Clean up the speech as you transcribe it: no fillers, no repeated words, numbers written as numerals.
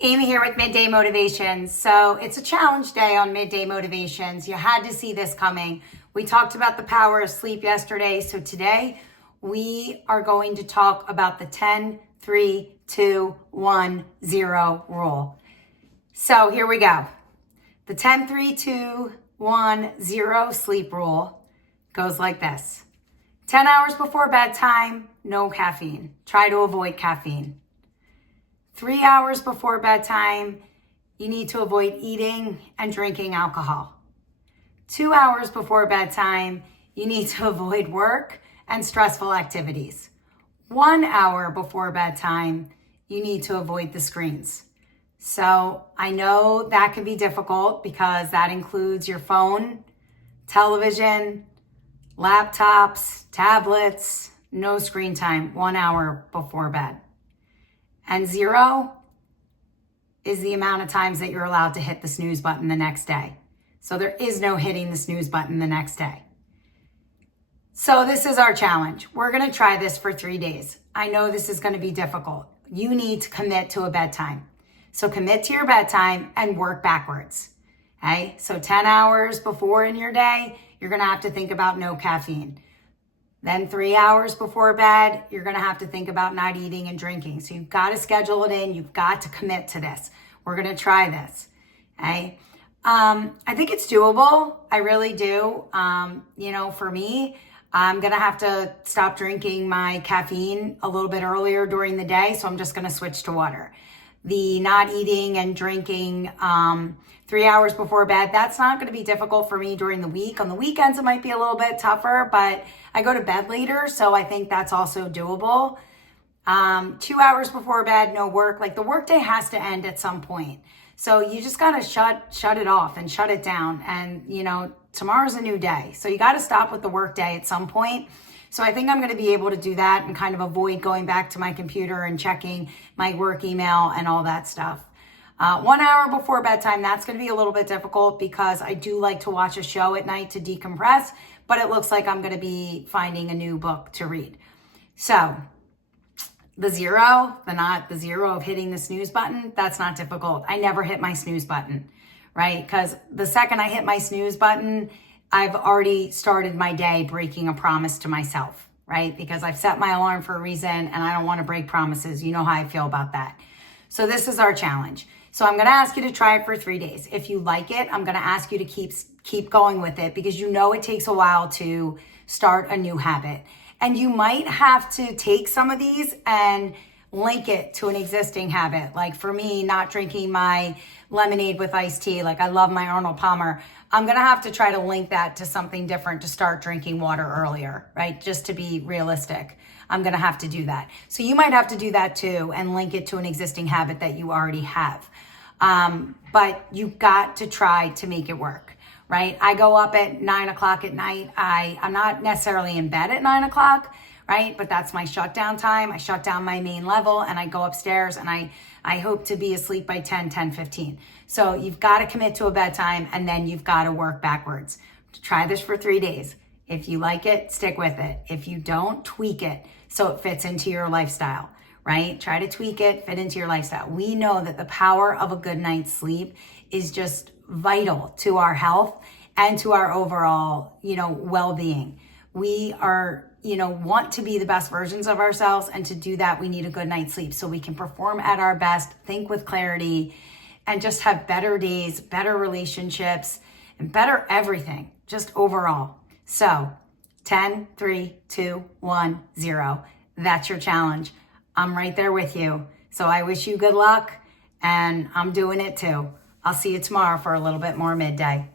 Amy here with Midday Motivations. So it's a challenge day on Midday Motivations. You had to see this coming. We talked about the power of sleep yesterday. So today we are going to talk about the 10, 3, 2, 1, 0 rule. So here we go. The 10, 3, 2, 1, 0 sleep rule goes like this. 10 hours before bedtime, no caffeine. Try to avoid caffeine. 3 hours before bedtime, you need to avoid eating and drinking alcohol. 2 hours before bedtime, you need to avoid work and stressful activities. 1 hour before bedtime, you need to avoid the screens. So I know that can be difficult because that includes your phone, television, laptops, tablets, no screen time, 1 hour before bed. And 0 is the amount of times that you're allowed to hit the snooze button the next day. So there is no hitting the snooze button the next day. So this is our challenge. We're going to try this for 3 days. I know this is going to be difficult. You need to commit to a bedtime. So commit to your bedtime and work backwards. Okay? So 10 hours before in your day, you're going to have to think about no caffeine. Then 3 hours before bed, you're going to have to think about not eating and drinking. So you've got to schedule it in. You've got to commit to this. We're going to try this. Okay. I think it's doable. I really do. For me, I'm going to have to stop drinking my caffeine a little bit earlier during the day. So I'm just going to switch to water. The not eating and drinking 3 hours before bed, that's not going to be difficult for me during the week. On the weekends, it might be a little bit tougher, but I go to bed later, so I think that's also doable. 2 hours before bed, no work. Like the workday has to end at some point. So you just got to shut it off and shut it down. And, tomorrow's a new day. So you got to stop with the workday at some point. So I think I'm going to be able to do that and kind of avoid going back to my computer and checking my work email and all that stuff. 1 hour before bedtime, that's going to be a little bit difficult because I do like to watch a show at night to decompress, but it looks like I'm going to be finding a new book to read. So the 0 of hitting the snooze button, that's not difficult. I never hit my snooze button, right? Because the second I hit my snooze button, I've already started my day breaking a promise to myself, right? Because I've set my alarm for a reason and I don't want to break promises. You know how I feel about that. So this is our challenge. So I'm going to ask you to try it for 3 days. If you like it, I'm going to ask you to keep going with it because it takes a while to start a new habit. And you might have to take some of these and link it to an existing habit. Like for me, not drinking my lemonade with iced tea. Like I love my Arnold Palmer. I'm going to have to try to link that to something different to start drinking water earlier, right? Just to be realistic. I'm going to have to do that. So you might have to do that too and link it to an existing habit that you already have. But you've got to try to make it work, right? I go up at 9 o'clock at night. I'm not necessarily in bed at 9 o'clock, right? But that's my shutdown time. I shut down my main level and I go upstairs and I hope to be asleep by 10:15. So you've got to commit to a bedtime and then you've got to work backwards. Try this for 3 days. If you like it, stick with it. If you don't, tweak it so it fits into your lifestyle, right? Try to tweak it, fit into your lifestyle. We know that the power of a good night's sleep is just vital to our health and to our overall, well-being. We are, want to be the best versions of ourselves. And to do that, we need a good night's sleep so we can perform at our best, think with clarity, and just have better days, better relationships, and better everything, just overall. So 10, 3, 2, 1, 0. That's your challenge. I'm right there with you. So I wish you good luck and I'm doing it too. I'll see you tomorrow for a little bit more midday.